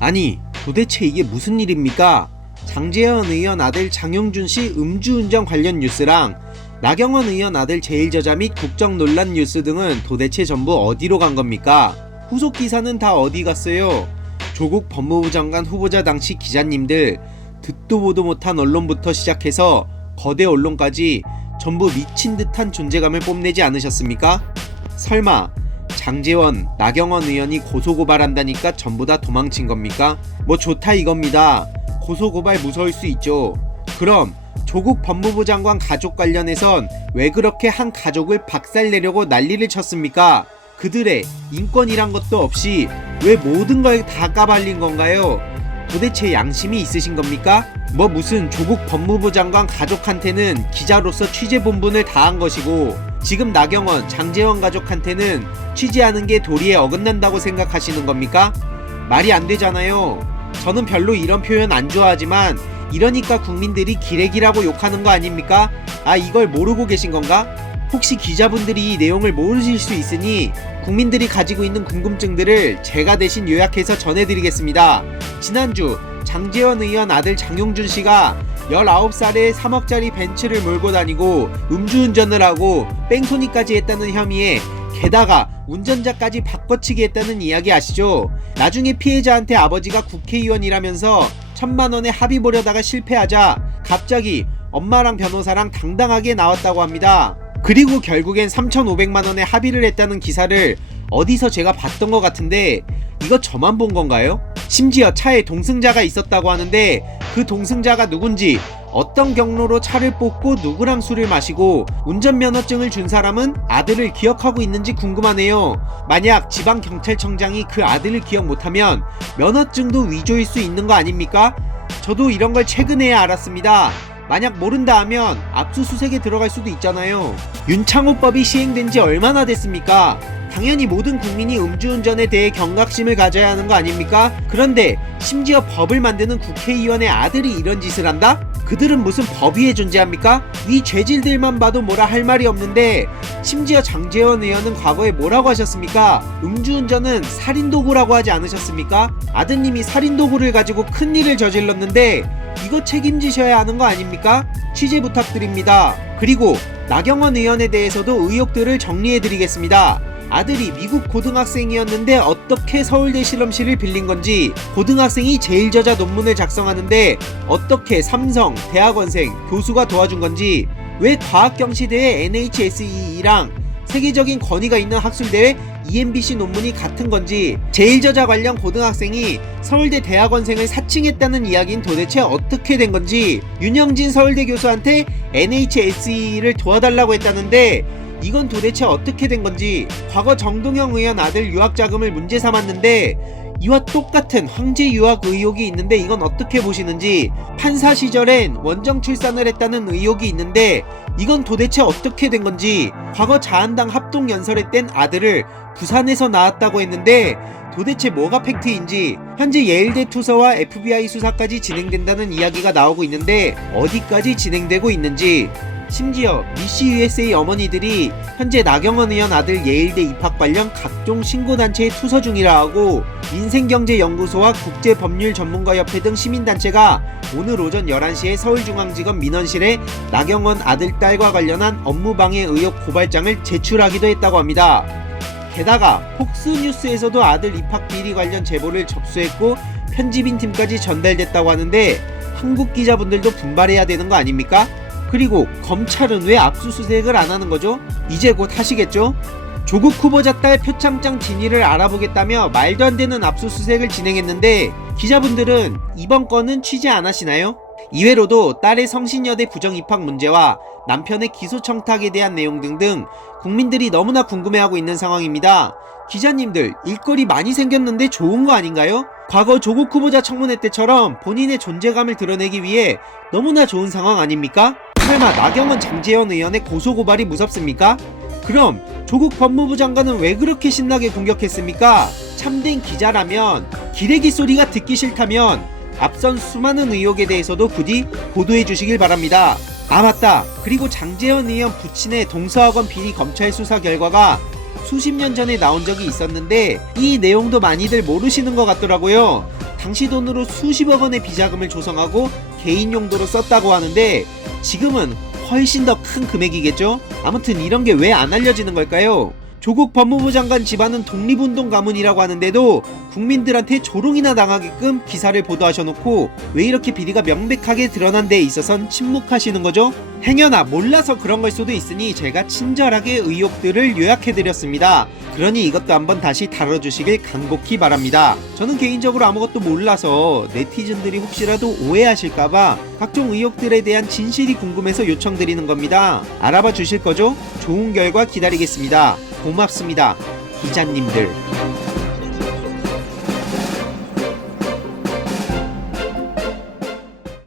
아니, 도대체 이게 무슨 일입니까? 장제원 의원 아들 장용준 씨 음주운전 관련 뉴스랑 나경원 의원 아들 제일저자 및 국정 논란 뉴스 등은 도대체 전부 어디로 간 겁니까? 후속 기사는 다 어디 갔어요? 조국 법무부 장관 후보자 당시 기자님들, 듣도 보도 못한 언론부터 시작해서 거대 언론까지 전부 미친 듯한 존재감을 뽐내지 않으셨습니까? 설마 장제원, 나경원 의원이 고소고발한다니까 전부 다 도망친 겁니까? 뭐 좋다 이겁니다. 고소고발 무서울 수 있죠. 그럼 조국 법무부 장관 가족 관련해선 왜 그렇게 한 가족을 박살내려고 난리를 쳤습니까? 그들의 인권이란 것도 없이 왜 모든 걸 다 까발린 건가요? 도대체 양심이 있으신 겁니까? 뭐 무슨 조국 법무부 장관 가족한테는 기자로서 취재 본분을 다한 것이고 지금 나경원, 장제원 가족한테는 취재하는 게 도리에 어긋난다고 생각하시는 겁니까? 말이 안 되잖아요. 저는 별로 이런 표현 안 좋아하지만 이러니까 국민들이 기레기라고 욕하는 거 아닙니까? 아, 이걸 모르고 계신 건가? 혹시 기자분들이 이 내용을 모르실 수 있으니 국민들이 가지고 있는 궁금증들을 제가 대신 요약해서 전해드리겠습니다. 지난주 장제원 의원 아들 장용준 씨가 19살에 3억짜리 벤츠를 몰고 다니고 음주운전을 하고 뺑소니까지 했다는 혐의에 게다가 운전자까지 바꿔치기 했다는 이야기 아시죠? 나중에 피해자한테 아버지가 국회의원이라면서 1,000만원에 합의 보려다가 실패하자 갑자기 엄마랑 변호사랑 당당하게 나왔다고 합니다. 그리고 결국엔 3,500만원에 합의를 했다는 기사를 어디서 제가 봤던 것 같은데 이거 저만 본 건가요? 심지어 차에 동승자가 있었다고 하는데 그 동승자가 누군지, 어떤 경로로 차를 뽑고 누구랑 술을 마시고 운전면허증을 준 사람은 아들을 기억하고 있는지 궁금하네요. 만약 지방경찰청장이 그 아들을 기억 못하면 면허증도 위조일 수 있는 거 아닙니까? 저도 이런 걸 최근에야 알았습니다. 만약 모른다 하면 압수수색에 들어갈 수도 있잖아요. 윤창호법이 시행된 지 얼마나 됐습니까? 당연히 모든 국민이 음주운전에 대해 경각심을 가져야 하는 거 아닙니까? 그런데 심지어 법을 만드는 국회의원의 아들이 이런 짓을 한다? 그들은 무슨 법 위에 존재합니까? 이 죄질들만 봐도 뭐라 할 말이 없는데 심지어 장제원 의원은 과거에 뭐라고 하셨습니까? 음주운전은 살인도구라고 하지 않으셨습니까? 아드님이 살인도구를 가지고 큰일을 저질렀는데 이거 책임지셔야 하는 거 아닙니까? 취재 부탁드립니다. 그리고 나경원 의원에 대해서도 의혹들을 정리해드리겠습니다. 아들이 미국 고등학생이었는데 어떻게 서울대 실험실을 빌린 건지, 고등학생이 제일저자 논문을 작성하는데 어떻게 삼성, 대학원생, 교수가 도와준 건지, 왜 과학경시대회 NHSE랑 세계적인 권위가 있는 학술대회 EMBC 논문이 같은 건지, 제일저자 관련 고등학생이 서울대 대학원생을 사칭했다는 이야기는 도대체 어떻게 된 건지, 윤영진 서울대 교수한테 NHSE를 도와달라고 했다는데 이건 도대체 어떻게 된 건지, 과거 정동영 의원 아들 유학 자금을 문제 삼았는데 이와 똑같은 황제 유학 의혹이 있는데 이건 어떻게 보시는지, 판사 시절엔 원정 출산을 했다는 의혹이 있는데 이건 도대체 어떻게 된 건지, 과거 자한당 합동연설회 땐 아들을 부산에서 낳았다고 했는데 도대체 뭐가 팩트인지, 현재 예일대 투서와 FBI 수사까지 진행된다는 이야기가 나오고 있는데 어디까지 진행되고 있는지, 심지어 미시 USA 어머니들이 현재 나경원 의원 아들 예일대 입학 관련 각종 신고단체에 투서 중이라 하고, 민생경제연구소와 국제법률전문가협회 등 시민단체가 오늘 오전 11시에 서울중앙지검 민원실에 나경원 아들 딸과 관련한 업무방해 의혹 고발장을 제출하기도 했다고 합니다. 게다가 폭스뉴스에서도 아들 입학 비리 관련 제보를 접수했고 편집인 팀까지 전달됐다고 하는데 한국 기자분들도 분발해야 되는 거 아닙니까? 그리고 검찰은 왜 압수수색을 안 하는 거죠? 이제 곧 하시겠죠? 조국 후보자 딸 표창장 진위를 알아보겠다며 말도 안 되는 압수수색을 진행했는데 기자분들은 이번 건은 취재 안 하시나요? 이외로도 딸의 성신여대 부정입학 문제와 남편의 기소청탁에 대한 내용 등등 국민들이 너무나 궁금해하고 있는 상황입니다. 기자님들, 일거리 많이 생겼는데 좋은 거 아닌가요? 과거 조국 후보자 청문회 때처럼 본인의 존재감을 드러내기 위해 너무나 좋은 상황 아닙니까? 설마 나경원, 장제원 의원의 고소고발이 무섭습니까? 그럼 조국 법무부 장관은 왜 그렇게 신나게 공격했습니까? 참된 기자라면, 기레기 소리가 듣기 싫다면 앞선 수많은 의혹에 대해서도 부디 보도해 주시길 바랍니다. 아 맞다, 그리고 장제원 의원 부친의 동서학원 비리 검찰 수사 결과가 수십 년 전에 나온 적이 있었는데 이 내용도 많이들 모르시는 것 같더라고요. 당시 돈으로 수십억 원의 비자금을 조성하고 개인 용도로 썼다고 하는데 지금은 훨씬 더 큰 금액이겠죠? 아무튼 이런 게 왜 안 알려지는 걸까요? 조국 법무부 장관 집안은 독립운동 가문이라고 하는데도 국민들한테 조롱이나 당하게끔 기사를 보도하셔놓고 왜 이렇게 비리가 명백하게 드러난 데에 있어선 침묵하시는 거죠? 행여나 몰라서 그런 걸 수도 있으니 제가 친절하게 의혹들을 요약해드렸습니다. 그러니 이것도 한번 다시 다뤄주시길 간곡히 바랍니다. 저는 개인적으로 아무것도 몰라서 네티즌들이 혹시라도 오해하실까봐 각종 의혹들에 대한 진실이 궁금해서 요청드리는 겁니다. 알아봐 주실 거죠? 좋은 결과 기다리겠습니다. 고맙습니다. 기자님들.